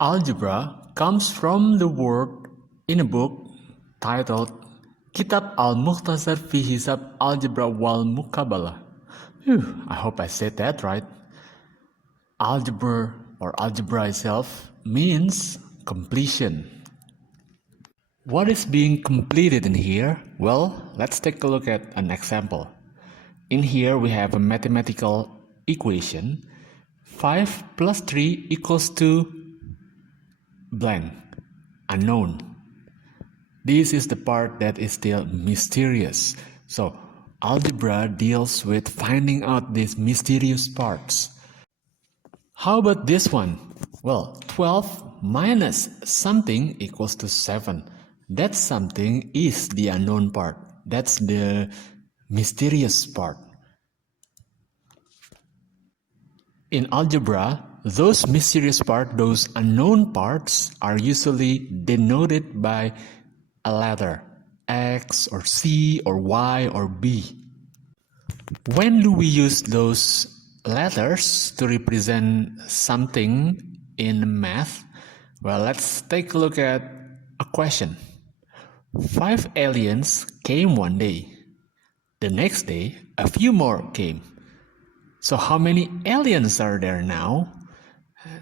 Algebra comes from the word in a book titled Kitab Al-Mukhtasar fi Hisab Algebra wal Muqabalah. I hope I said that right. Algebra or algebra itself means completion. What is being completed in here? Well, let's take a look at an example. In here we have a mathematical equation. 5 plus 3 equals to blank, unknown. This is the part that is still mysterious. So algebra deals with finding out these mysterious parts. How about this one? Well, 12 minus something equals to 7. That something is the unknown part. That's the mysterious part. In algebra, those mysterious parts, those unknown parts, are usually denoted by a letter, X or C or Y or B. When do we use those letters to represent something in math? Well, let's take a look at a question. 5 aliens came one day. The next day, a few more came. So how many aliens are there now?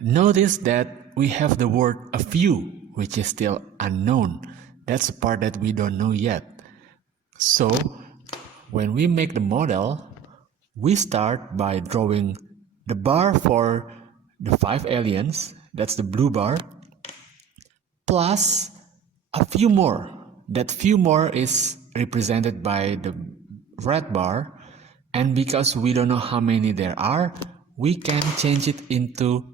Notice that we have the word a few, which is still unknown. That's the part that we don't know yet. So when we make the model, we start by drawing the bar for the 5 aliens, that's the blue bar, plus a few more. That few more is represented by the red bar, and because we don't know how many there are, we can change it into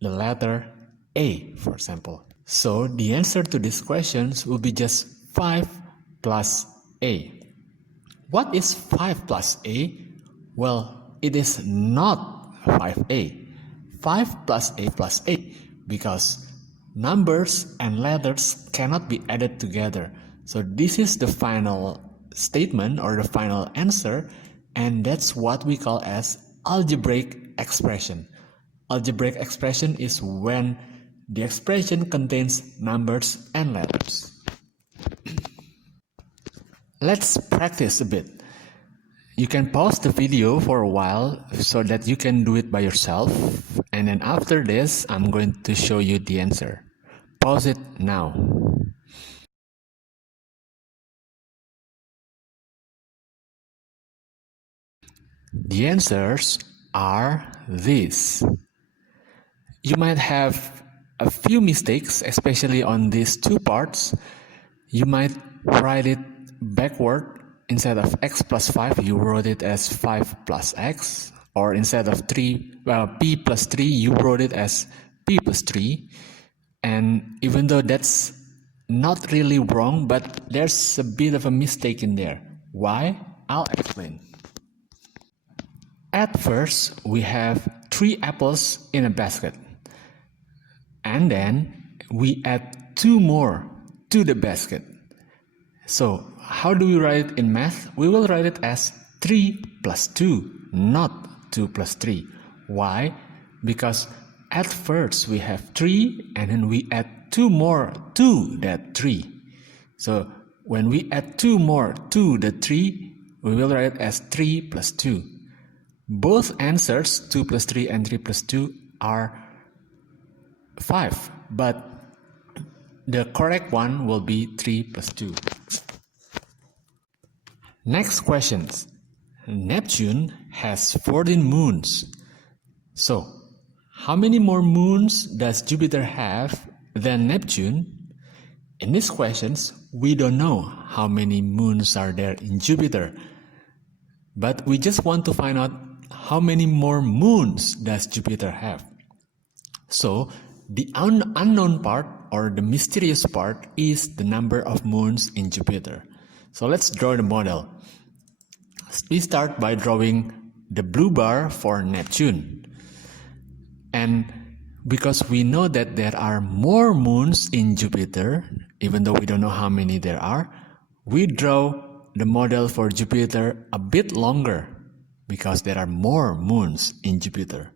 the letter A, for example. So the answer to these questions will be just 5 plus A. What is 5 plus A? Well, it is not 5A. 5 plus A, because numbers and letters cannot be added together. So this is the final statement or the final answer, and that's what we call as algebraic expression. Algebraic expression is when the expression contains numbers and letters. Let's practice a bit. You can pause the video for a while so that you can do it by yourself, and then after this I'm going to show you the answer. Pause it now. The answers are these. You might have a few mistakes, especially on these two parts. You might write it backward. Instead of x plus 5, you wrote it as 5 plus x. Or instead of p plus 3, you wrote it as p plus 3. And even though that's not really wrong, but there's a bit of a mistake in there. Why? I'll explain. At first, we have 3 apples in a basket. And then we add 2 more to the basket. So how do we write it in math? We will write it as 3 plus 2, not 2 plus 3. Why? Because at first we have 3 and then we add 2 more to that 3. So when we add 2 more to the 3, we will write it as 3 plus 2. Both answers, 2 plus 3 and 3 plus 2, are 5, but the correct one will be 3 plus 2. Next questions. Neptune has 14 moons. So, how many more moons does Jupiter have than Neptune? In these questions, we don't know how many moons are there in Jupiter. But we just want to find out how many more moons does Jupiter have. So, the unknown part or the mysterious part is the number of moons in Jupiter. So let's draw the model. We start by drawing the blue bar for Neptune. And because we know that there are more moons in Jupiter, even though we don't know how many there are, we draw the model for Jupiter a bit longer because there are more moons in Jupiter.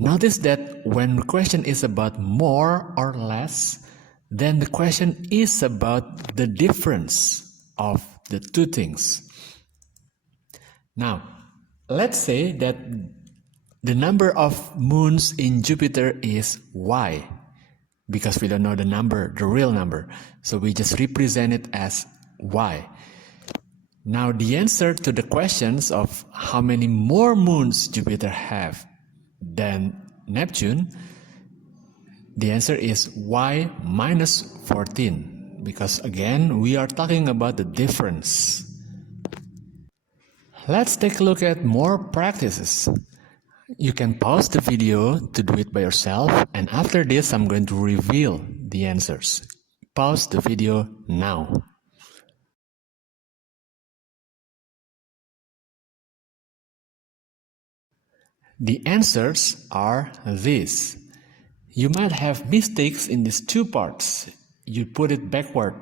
Notice that when the question is about more or less, then the question is about the difference of the two things. Now, let's say that the number of moons in Jupiter is y, because we don't know the number, the real number. So we just represent it as y. Now the answer to the questions of how many more moons Jupiter have than Neptune, the answer is y minus 14, because again we are talking about the difference. Let's take a look at more practices. You can pause the video to do it by yourself, and after this I'm going to reveal the answers. Pause the video now. The answers are these. You might have mistakes in these two parts. You put it backward.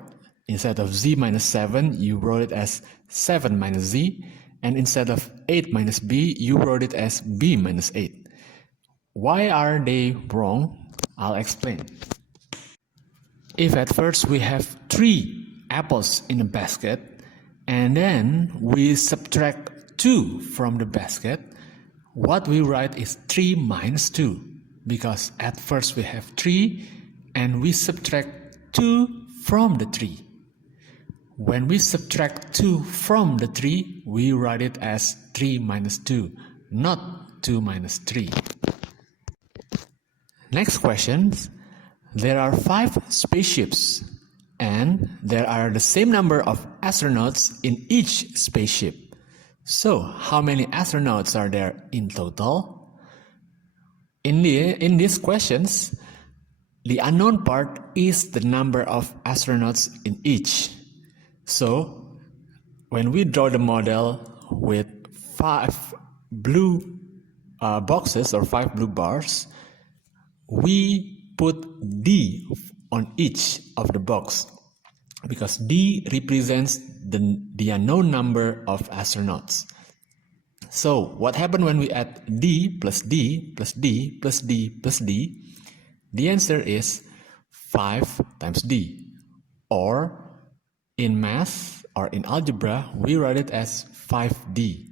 Instead of z minus 7, you wrote it as 7 minus z, and instead of 8 minus b, you wrote it as b minus 8. Why are they wrong? I'll explain. If at first we have 3 apples in a basket, and then we subtract 2 from the basket, what we write is 3 minus 2, because at first we have 3 and we subtract 2 from the 3. When we subtract 2 from the 3, we write it as 3 minus 2, not 2 minus 3. Next question. There are 5 spaceships and there are the same number of astronauts in each spaceship. So, how many astronauts are there in total? In these questions, the unknown part is the number of astronauts in each. So, when we draw the model with 5 blue boxes or 5 blue bars, we put D on each of the box, because D represents the unknown number of astronauts. So what happened when we add D plus D plus D plus D plus D? The answer is 5 times D, or in math or in algebra we write it as 5D.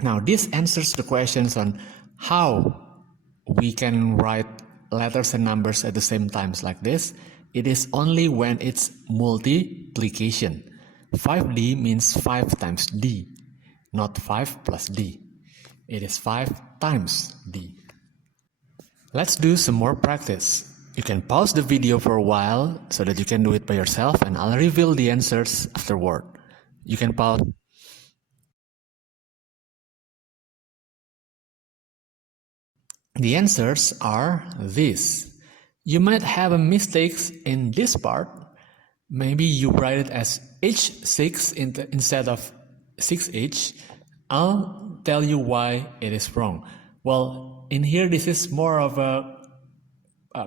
Now this answers the questions on how we can write letters and numbers at the same times like this. It is only when it's multiplication. 5D means 5 times D, not 5 plus D. It is 5 times D. Let's do some more practice. You can pause the video for a while so that you can do it by yourself, and I'll reveal the answers afterward. You can pause. The answers are these. You might have a mistakes in this part. Maybe you write it as H6 instead of 6H. I'll tell you why it is wrong. Well, in here this is more of a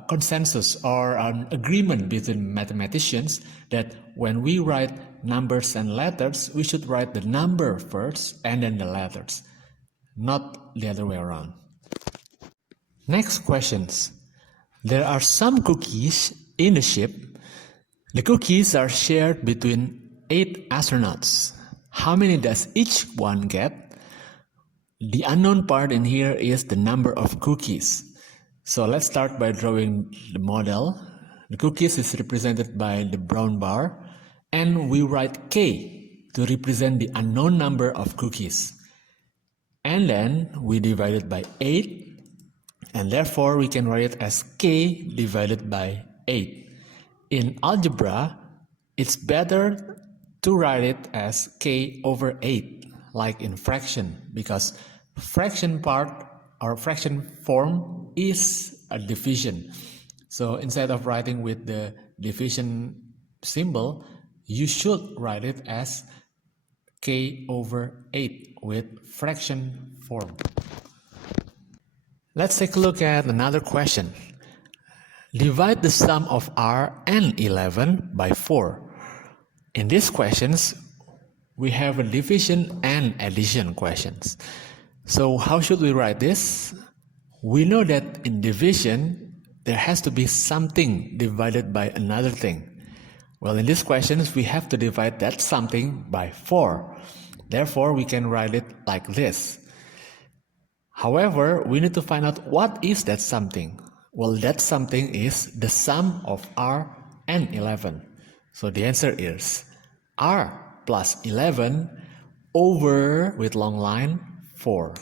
consensus or an agreement between mathematicians that when we write numbers and letters, we should write the number first and then the letters, not the other way around. Next questions. There are some cookies in the ship. The cookies are shared between 8 astronauts. How many does each one get? The unknown part in here is the number of cookies. So let's start by drawing the model. The cookies is represented by the brown bar, and we write K to represent the unknown number of cookies. And then we divide it by 8. And therefore, we can write it as K divided by 8. In algebra, it's better to write it as K over 8, like in fraction, because fraction part or fraction form is a division. So instead of writing with the division symbol, you should write it as K over 8 with fraction form. Let's take a look at another question. Divide the sum of r and 11 by 4. In these questions, we have a division and addition questions. So how should we write this? We know that in division, there has to be something divided by another thing. Well, in this question, we have to divide that something by 4. Therefore, we can write it like this. However, we need to find out what is that something. Well, that something is the sum of R and 11. So the answer is R plus 11 over, with long line, 4.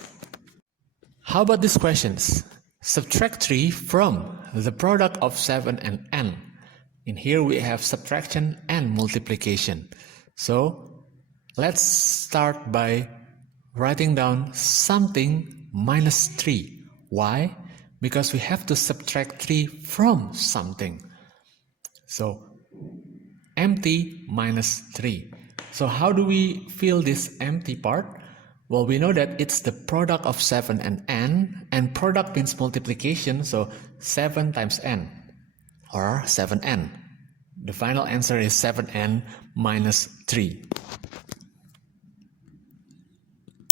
How about these questions? Subtract 3 from the product of 7 and n. In here we have subtraction and multiplication. So let's start by writing down something minus 3. Why? Because we have to subtract 3 from something. So empty minus 3. So how do we fill this empty part? Well, we know that it's the product of 7 and n, and product means multiplication, so 7 times n, or 7n. The final answer is 7n minus 3.